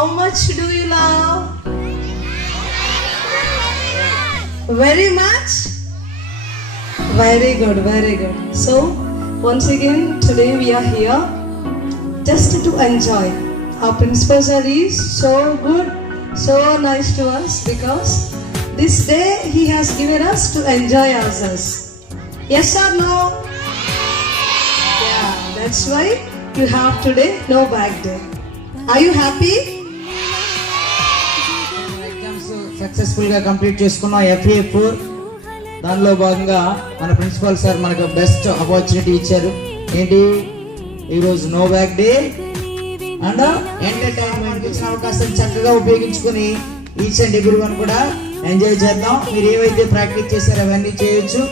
how much do you love? Very much? Very good, very good. So, once again, today we are here just to enjoy. Our principal sir is so good, so nice to us because this day he has given us to enjoy ourselves. Yes or no? Yeah, that's why you have today no bag day. Are you happy? Exams successful గా complete చేసుకున్నాం. FA4 దానిలో భాగంగా మన principal sir మనకు best opportunity ఇచ్చారు. ఏంటి ఈరోజు no bag day and entertainment ఇచ్చిన అవకాశం చక్కగా ఉపయోగించుకుని ఈచ్ అండ్ ఎవ్రీ వన్ కూడా ఎంజాయ్ చేద్దాం. మీరు ఏవైతే ప్రాక్టీస్ చేశారో అవన్నీ చేయొచ్చు.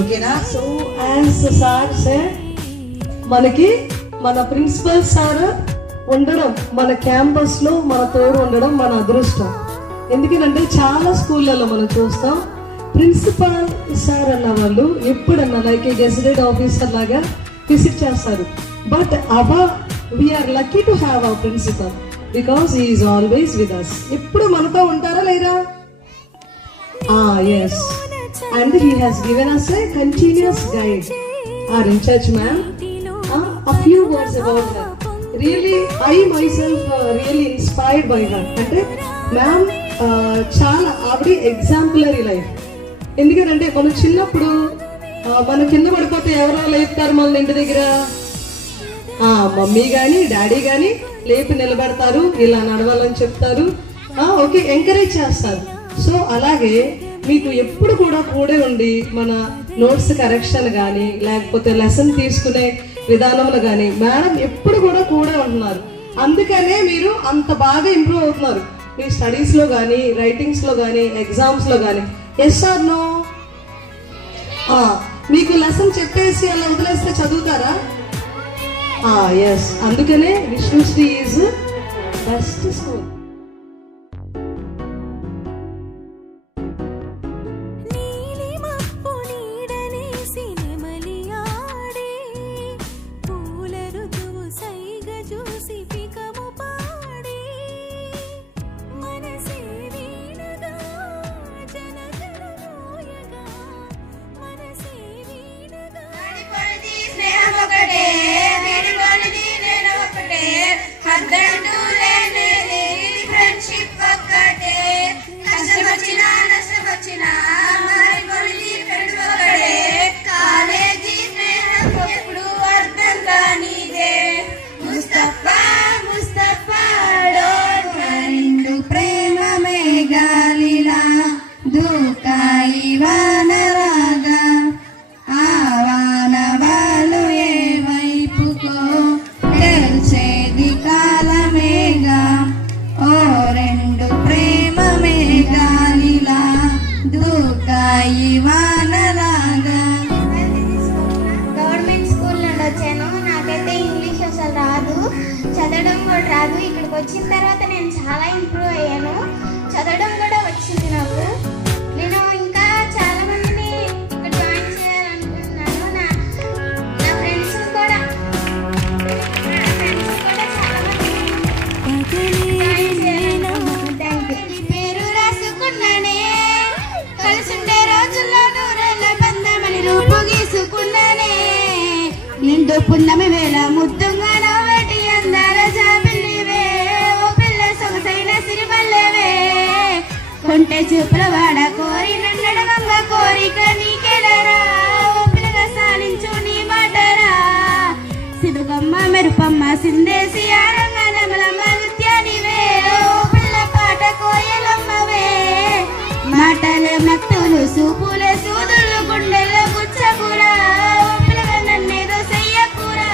ఓకేనా? సో యాజ్ సార్ సార్ మనకి మన ప్రిన్సిపల్ సార్ ఉండడం, మన క్యాంపస్ లో మన తోడు ఉండడం మన అదృష్టం. ఎందుకంటే చాలా స్కూళ్ళలో మనం చూస్తాం ప్రిన్సిపల్ సార్ అన్న వాళ్ళు ఎప్పుడన్నా లైక్ గెజిటెడ్ ఆఫీసర్ లాగా విజిట్ చేస్తారు. But we are lucky to have our principal because he is always with us. ఎప్పుడు మనతో ఉంటారా లేరా? Yes, and he has given us a continuous guide. Our in church ma'am, a few words about her. Really, I myself really inspired by her. అంటే ma'am చాలా ఆవిడ exemplary life. ఎందుకంటే మనం చిన్నప్పుడు మన కింద పడిపోతే ఎవరో లేపుతారు మన ఇంటి దగ్గర, మమ్మీ కానీ డాడీ కానీ లేపి నిలబడతారు, ఇలా నడవాలని చెప్తారు, ఓకే ఎంకరేజ్ చేస్తారు. సో అలాగే మీకు ఎప్పుడు కూడా కూడే ఉండి మన నోట్స్ కరెక్షన్ కానీ లేకపోతే లెసన్ తీసుకునే విధానంలో కానీ మేడం ఎప్పుడు కూడా కూడే ఉంటున్నారు. అందుకనే మీరు అంత బాగా ఇంప్రూవ్ అవుతున్నారు మీ స్టడీస్ లో కానీ రైటింగ్స్ లో కానీ ఎగ్జామ్స్ లో కానీ. Yes or no? మీకు లెసన్ చెప్పేసి అలా వదిలేస్తే చదువుతారా? ఎస్, అందుకనే Vishnushri is best school. Government school నుండి వచ్చాను. నాకైతే ఇంగ్లీష్ అసలు రాదు, చదవడం కూడా రాదు. ఇక్కడికి వచ్చిన తర్వాత నేను చాలా ఇంప్రూవ్ అయ్యాను, చదవడం కూడా వచ్చింది నాకు. నేను ఇంకా చాలా మందిని ఇక్కడ జాయిన్ చేయాలనుకుంటున్నాను. నా ఫ్రెండ్స్ కూడా చాలా మంది జాయిన్ చేయాలనుకుంటున్నాను. Thank you. పేరు రాసుకున్నానే, కలిసిండే రోజుల్లో నూరేళ్ళ బంధమని రూపు గీసుకున్నానే, నిండు పున్నమి వేళ ముద్దుగా నవ్వేటి అందాల జాబిల్లివే, ఓ పిల్ల సొగసైన సిరిమల్లెవే, కొంటె చూపుల వాడ కోరి నన్నడగంగా కోరిక నీకెలరా, ఓ పిల్లగా సాలించు నీ మాటరా, సిదుగమ్మ మెరుపమ్మ సిందేసి ఆడంగా నమలమ్మ నృత్యానివే, ఓ పిల్ల పాట కోయలమ్మవే, మాటలే మత్తులు సూపులే సూదులు గుండెల్లో గుచ్చకురా, ఓ పిల్లగా నన్నేదో చెయ్యకురా.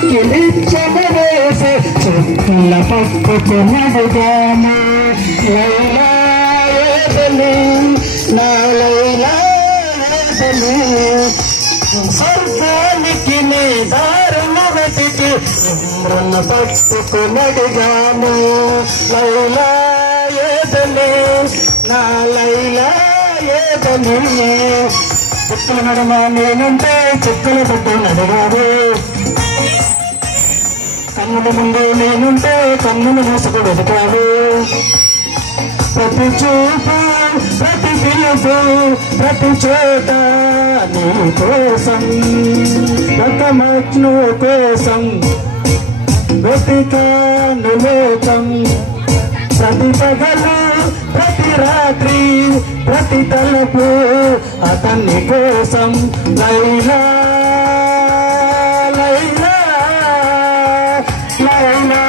పనికి నిత్యము వేసే చుక్కల పట్టుకున్నడుగాను లైలా ఏదని నా లైలా ఏదని స్వర్గానికి నీ దారులు వెతికి ఇంద్రుని పట్టుకున్నడుగాను లైలా ఏదని నా లైలా ఏదని చుక్కల నడుమ నేనుంటే చుక్కల పట్టు నడగాడు కన్నుల ముందు నేనుంటే కన్నులు మూసుకు వెతకాడు ప్రతి చూపు ప్రతి పిలుపు ప్రతి చోట నీ కోసం ఒక మజ్ను కోసం వెతికాను లోకం ప్రతి పగలు ప్రతి రాత్రి ప్రతి తలుపు అతన్ని కోసం లైలా లైలా లైలా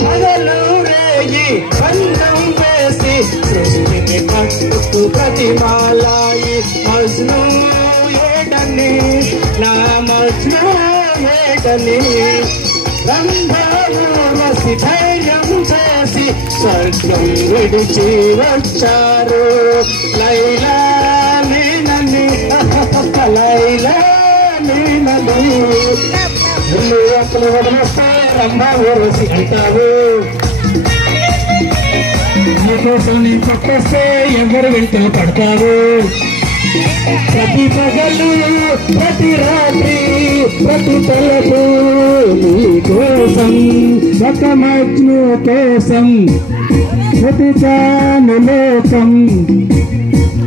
పగలు రేగి బంధం వేసి సృష్టిని పట్టుకు ప్రతిమాలాయి మజ్ను ఏడని నా మజ్ను ఏడని రంభాసి ధైర్యం చేసి స్వర్గం విడిచి వచ్చారు లైలా నేనని లైలా నేనని అసలు వదిలేస్తే రంభా ఊరసి అంటావు నీకోసం నీ పక్కొస్తే ఎవరు వెంట పడతారు ప్రతి పగలు ప్రతి రాత్రి ప్రతి తలపు నీ కోసం ఒక మజ్ను కోసం వెతికాను లోకం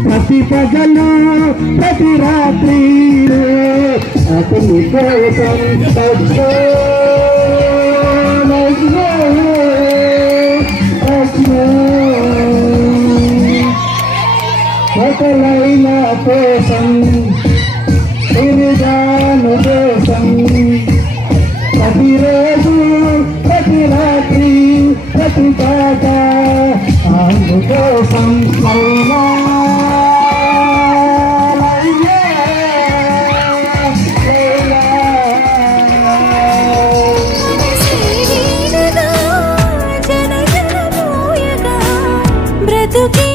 ప్రతి పగలు ప్రతి రాత్రి అతని కోసం లైలా కోసం తిరిగాను కోసం ప్రతిరోజు ప్రతి రాత్రి ప్రతి పాట అందుకోసం లైలా బ్రతుకే